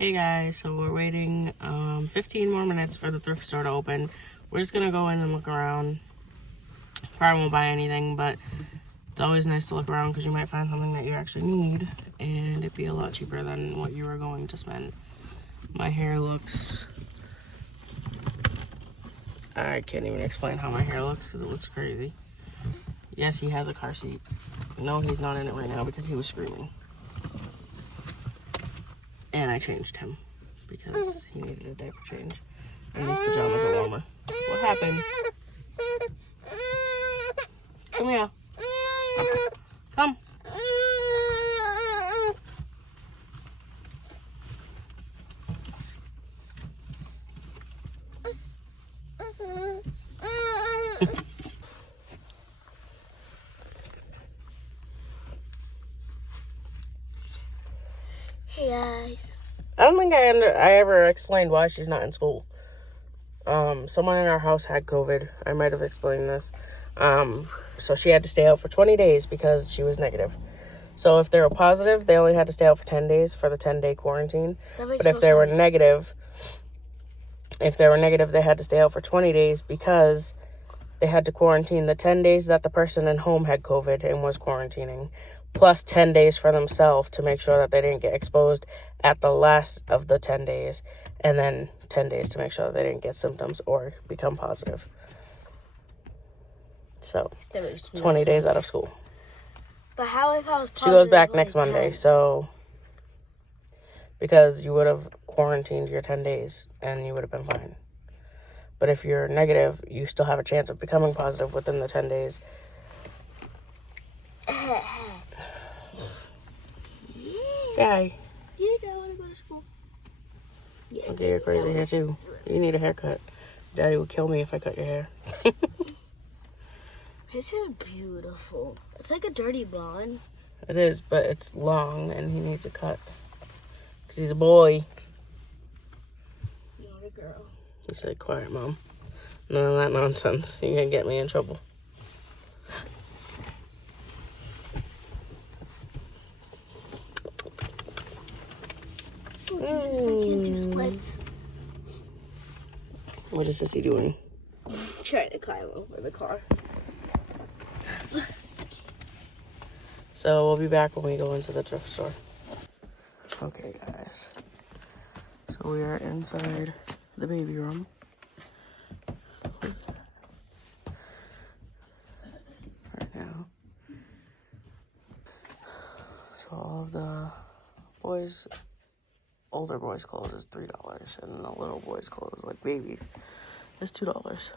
Hey guys, so we're waiting 15 more minutes for the thrift store to open. We're just gonna go in and look around. Probably won't buy anything, but it's always nice to look around because you might find something that you actually need and it'd be a lot cheaper than what you were going to spend. My hair looks... I can't even explain how my hair looks because it looks crazy. Yes, he has a car seat. No, he's not in it right now because he was screaming. And I changed him because he needed a diaper change. And these pajamas are warmer. What happened? Come here. Come. Hey guys. I don't think I ever explained why she's not in school. Someone in our house had COVID. I might have explained this. So she had to stay out for 20 days because she was negative. So if they were positive, they only had to stay out for 10 days for the 10-day quarantine. But if they were negative, they had to stay out for 20 days because they had to quarantine the 10 days that the person in home had COVID and was quarantining, plus 10 days for themselves to make sure that they didn't get exposed at the last of the 10 days, and then 10 days to make sure that they didn't get symptoms or become positive. So, 20 days out of school. But how if I was positive? She goes back next Monday, so because you would have quarantined your 10 days and you would have been fine. But if you're negative, you still have a chance of becoming positive within the 10 days. Say hi. You don't want to go to school. Yeah, Okay, you're crazy hair too. You need a haircut. Daddy would kill me if I cut your hair. His hair is beautiful. It's like a dirty blonde. It is, but it's long and he needs a cut. Because he's a boy. Not a girl. He said, quiet, Mom. None of that nonsense. You're going to get me in trouble. Oh, Jesus, I can't do splits. What is Sissy doing? Trying to climb over the car. So we'll be back when we go into the thrift store. Okay, guys. So we are inside the baby room. Right now. So all of the boys, older boys' clothes is $3, and the little boys' clothes, like babies, is $2.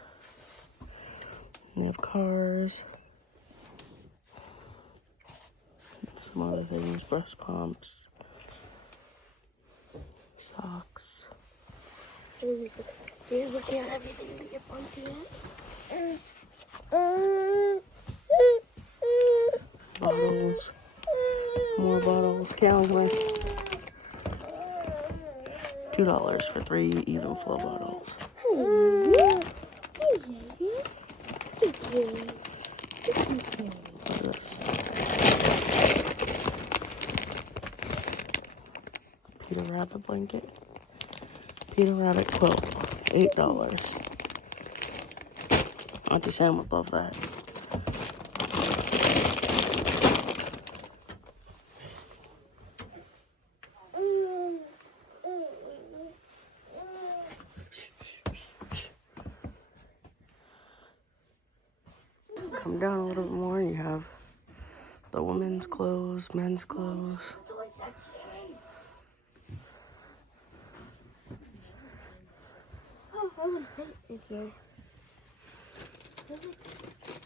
We have cars. Some other things, breast pumps, socks. He's looking at everything to get bumped in. Bottles. More bottles. Calendar. $2 for 3 even flow bottles. Look at this. Peter Rabbit blanket. Peter Rabbit quilt. $8. Auntie Sam would love that. Come down a little bit more, you have the women's clothes, men's clothes. Oh, I want to paint it here. There's like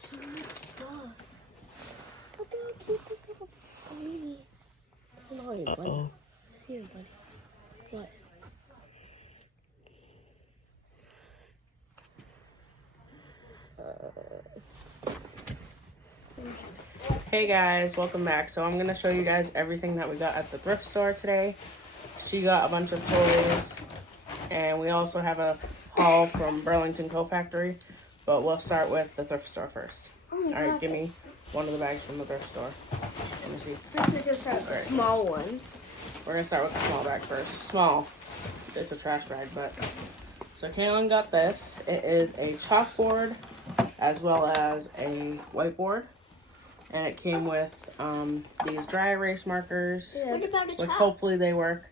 so much stuff. Look how cute this little baby. It's an orange one. Uh-oh. See it, buddy. What? Hey guys, welcome back. So I'm going to show you guys everything that we got at the thrift store today. She got a bunch of toys, and we also have a haul from Burlington Co-Factory, but we'll start with the thrift store first. Alright, give me one of the bags from the thrift store. Let me see. This is just a small one. we're gonna start with the small bag first. Small. It's a trash bag, but so Kaylin got this. It is a chalkboard as well as a whiteboard, and it came with these dry erase markers, What about a which chalk? hopefully they work.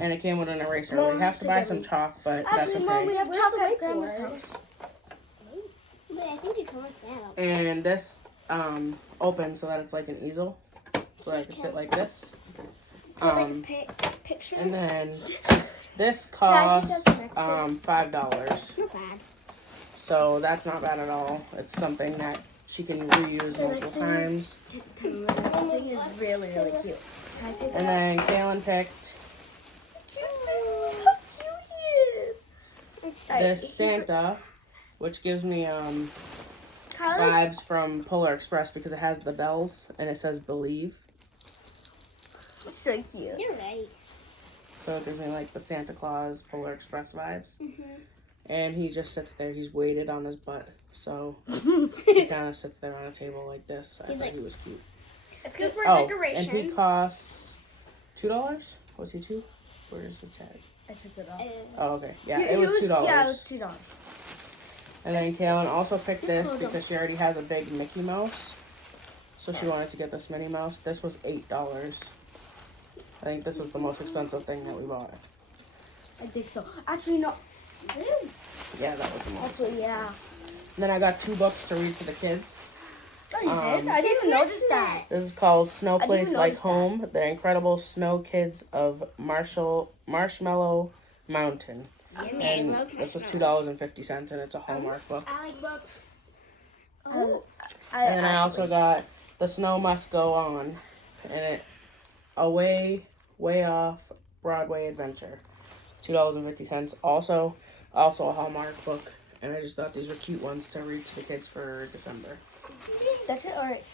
And it came with an eraser. Mom, We have to buy some chalk, but that's Actually, Mom, we okay. have Where's chalk the at Grandma's whiteboard? house. Wait, I think you can look that up. And this opens so that it's like an easel, so that I can sit like this. Put like a picture. And then this I take that costs the next day? $5. Not bad. So that's not bad at all. It's something that she can reuse multiple times. This thing is really, really cute. Can I take And then Kaylin picked How cute he is! this Santa, which gives me vibes from Polar Express because it has the bells and it says believe. So cute. You're right. So it gives me like the Santa Claus Polar Express vibes. Mm-hmm. And he just sits there. He's weighted on his butt. So he kind of sits there on a table like this. I He's thought like- he was cute. It's good for Oh, decoration. and he costs $2? Was he $2? Where is his tag? I took it off. Oh, okay. Yeah, it was $2. Yeah, it was $2. And then Kaylin also picked this because she already has a big Mickey Mouse. So she wanted to get this Minnie Mouse. This was $8. I think this was the most expensive thing that we bought. I think so. Actually, no. Yeah, that was the most. Actually, yeah. And then I got 2 books to read to the kids. Oh, you did? I didn't even notice that. This is called Snow didn't Place Like notice that. Home, The Incredible Snow Kids of Marshmallow Mountain. Yummy. I And love this was marshmallows. $2.50, and it's a Hallmark book. I like books. Oh, And then I also got The Snow Must Go On, and it a way off Broadway adventure, $2.50. Also a Hallmark book, and I just thought these were cute ones to read to the kids for December. That's it? Alright.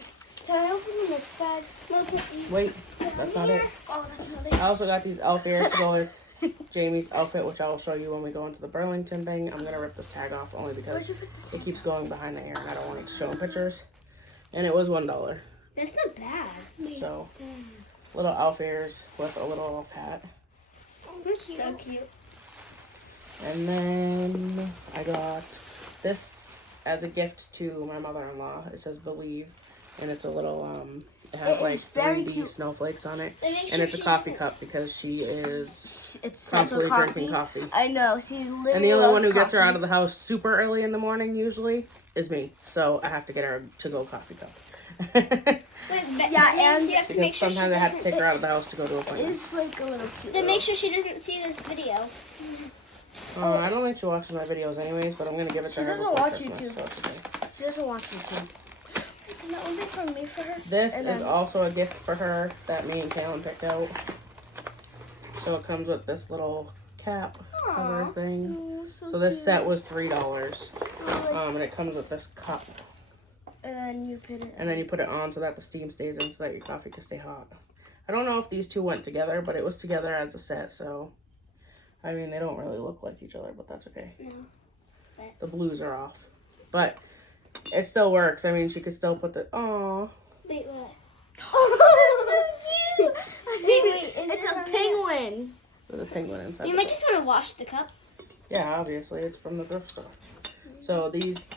Can I open the next bag? look at these. Wait, that's not it. Oh, that's not it. I also got these elf ears to go with Jamie's outfit, which I will show you when we go into the Burlington thing. I'm gonna rip this tag off only because Where'd you put this? it keeps going behind the ear, and I don't want it to show in pictures. And it was $1. That's not bad. So little elf ears with a little elf hat. So cute. And then I got this as a gift to my mother-in-law. It says Believe, and it's a little it has like It's very 3D cute. snowflakes on it, And make and sure it's a she coffee doesn't- cup because she is It's constantly drinking coffee. I know. She literally And the only one who gets her coffee. out of the house super early in the morning usually is me. So I have to get her a to-go coffee cup. Wait, Yeah, that means and- you have to Because make sure she sometimes I have to doesn't. take her out of the house to go to appointments. It's like a little cute. Then make sure she doesn't see this video. I don't think she watches my videos anyways, but I'm going to give it to She her doesn't before watch Christmas, YouTube. so it's okay. She doesn't watch YouTube. Can that one be from me for her? This And is then- also a gift for her that me and Kaylin picked out. So it comes with this little cap cover Aw. thing. Oh, So this cute. set was $3. So, like, And it comes with this cup. and then you put it. And then you put it on so that the steam stays in so that your coffee can stay hot. I don't know if these two went together, but it was together as a set, so... I mean, they don't really look like each other, but that's okay. No. The blues are off. But it still works. I mean, she could still put the... Aww. Wait, what? Oh, that's so cute! Wait, is It's this a on penguin. With a penguin inside. You the might cup. just want to wash the cup. Yeah, obviously. It's from the thrift store. So these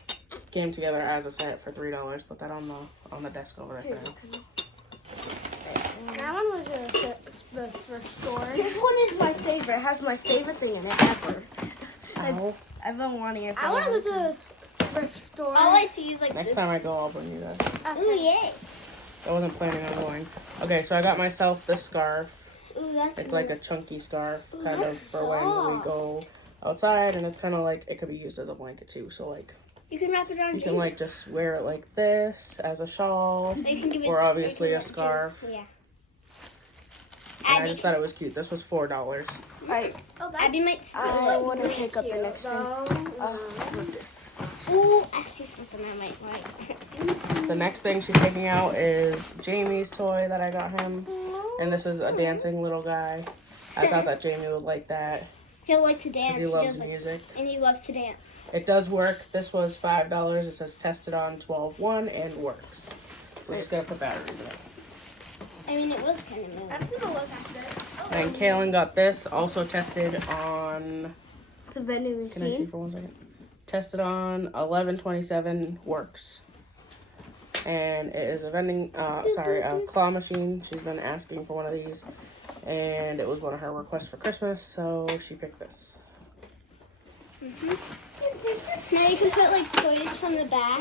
came together as a set for $3. Put that on the desk over there for now. That one was the thrift store. This one is my favorite. It has my favorite thing in it ever. Ow. I've been wanting it for I a want to long go to time. Thrift store. All I see is like Next this. time I go, I'll bring you that. Ooh, yay. I wasn't planning on going. Okay, so I got myself this scarf. Ooh, that's It's like a chunky scarf, Ooh, kind of that's for when we soft. go outside, and it's kind of like, it could be used as a blanket too. So like, You can wrap it around you can like just wear it like this as a shawl. Or you can give it, or obviously you can a give it to- scar. Yeah. And I Abby, just thought it was cute. This was $4. Abby might steal I it. want to take up the next one. With this. Ooh, I see something I might like. The next thing she's taking out is Jamie's toy that I got him. And this is a dancing little guy. I thought that Jamie would like that He'll like to dance. because he He loves does like, music. and he loves to dance. It does work. This was $5. It says tested on 12/1 and works. We're just gonna put batteries in it. I mean, it was kind of new. I'm gonna look at this. Oh, And Kaylin got this, also tested on, It's a vending can I see machine. for 1 second? Tested on 11/27 works. And it is a a claw machine. She's been asking for one of these. And it was one of her requests for Christmas, so she picked this. Now you can put like toys from the back.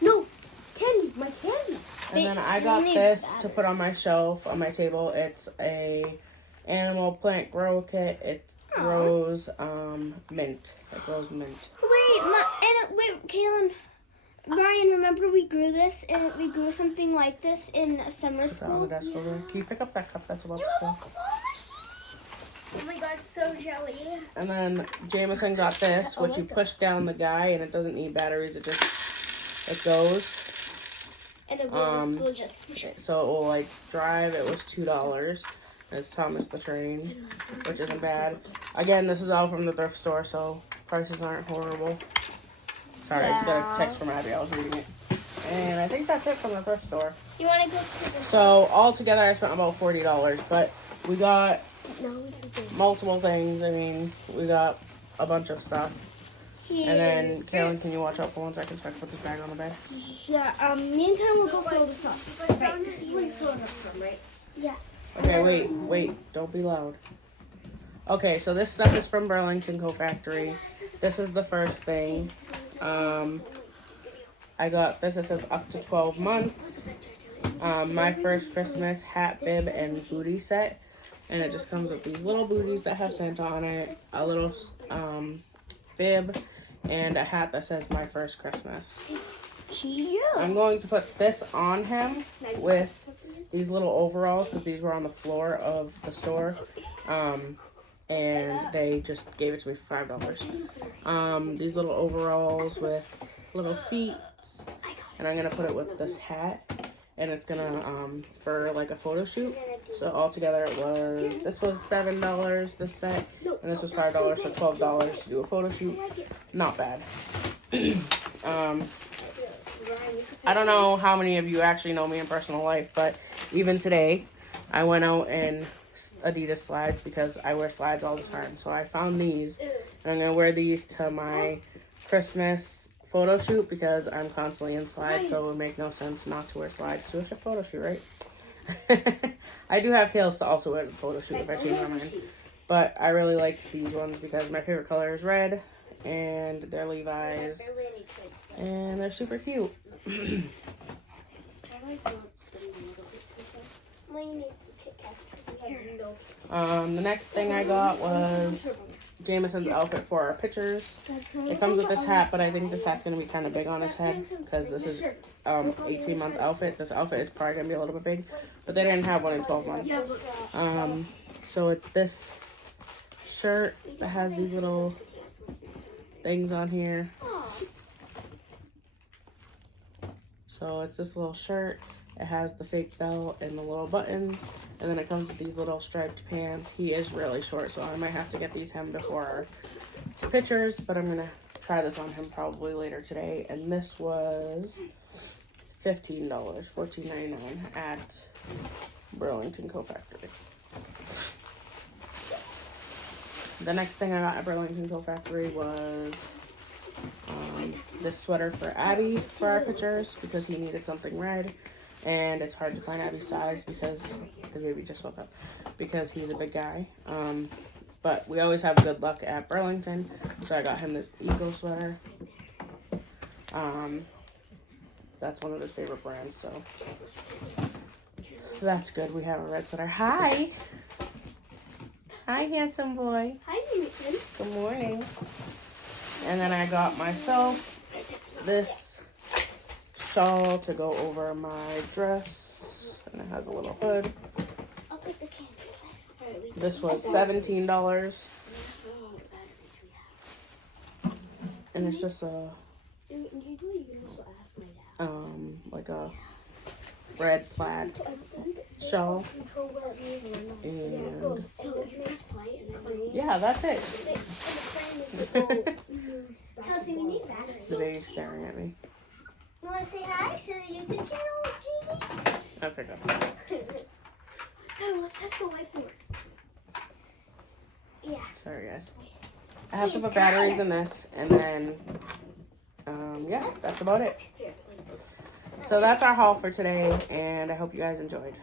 No, candy, my candy. And then I got this to put on my shelf, on my table. It's a animal plant grow kit. It grows mint. It grows mint. Wait, Kaylin, Brian, remember we grew this and we grew something like this in summer Put that on the school? desk over there. Can you pick up that cup that's about to spill? Oh my god, so jelly. And then Jameson got this, which you push down the guy and it doesn't need batteries. It goes. And the wheels will just push it. So it will like drive. It was $2. And it's Thomas the Train, which isn't bad. Again, this is all from the thrift store, so prices aren't horrible. Sorry, I just got a text from Abby. I was reading it. And I think that's it from the thrift store. You want to go to the... So all together, I spent about $40, but we got multiple things. I mean, we got a bunch of stuff. And then, Kaylin, can you watch out for 1 second so I can put this bag on the bed? Yeah, me and Ken will go fill this up. Right, this is where you fill it up from, right? Yeah. Okay, wait. Don't be loud. Okay, so this stuff is from Burlington Co-Factory. This is the first thing. I got this. It says up to 12 months. My first Christmas hat, bib, and booty set. And it just comes with these little booties that have Santa on it. A little bib. And a hat that says my first Christmas. Cute. I'm going to put this on him with these little overalls because these were on the floor of the store. And they just gave it to me for $5. These little overalls with little feet. And I'm going to put it with this hat. And it's going to, for like a photo shoot. So altogether this was $7, this set. And this was $5, so $12 to do a photo shoot. Not bad. I don't know how many of you actually know me in personal life, but even today, I went out in Adidas slides because I wear slides all the time. So I found these, and I'm going to wear these to my Christmas photo shoot because I'm constantly in slides, so it would make no sense not to wear slides to a photo shoot, right? I do have heels to also wear the photo shoot if I change my mind. But I really liked these ones because my favorite color is red, and they're Levi's, and they're super cute. The next thing I got was Jameson's outfit for our pictures. It comes with this hat, but I think this hat's going to be kind of big on his head because this is 18-month outfit. This outfit is probably going to be a little bit big, but they didn't have one in 12 months. So it's this shirt that has these little things on here. So it's this little shirt. It has the fake belt and the little buttons, and then it comes with these little striped pants. He is really short, so I might have to get these hemmed before our pictures, but I'm gonna try this on him probably later today. And this was $15, $14.99 at Burlington Co-Factory. The next thing I got at Burlington Co-Factory was this sweater for Abby for our pictures because he needed something red. And it's hard to find Abby's size because the baby just woke up because he's a big guy. But we always have good luck at Burlington. So I got him this Eagle sweater. That's one of his favorite brands, so that's good. We have a red sweater. Hi. Hi, handsome boy. Hi, Jameson. Good morning. And then I got myself this shawl to go over my dress, and it has a little hood. I'll put the candle. This was $17, and it's just like a red plaid shawl, and yeah, that's it. Kelsey, we need that. The baby's staring at me. You want to say hi to the YouTube channel, Jamie? Okay, go. Dad, let's test the whiteboard. Yeah. Sorry, guys. I have to put batteries in this, and then, yeah, that's about it. So that's our haul for today, and I hope you guys enjoyed.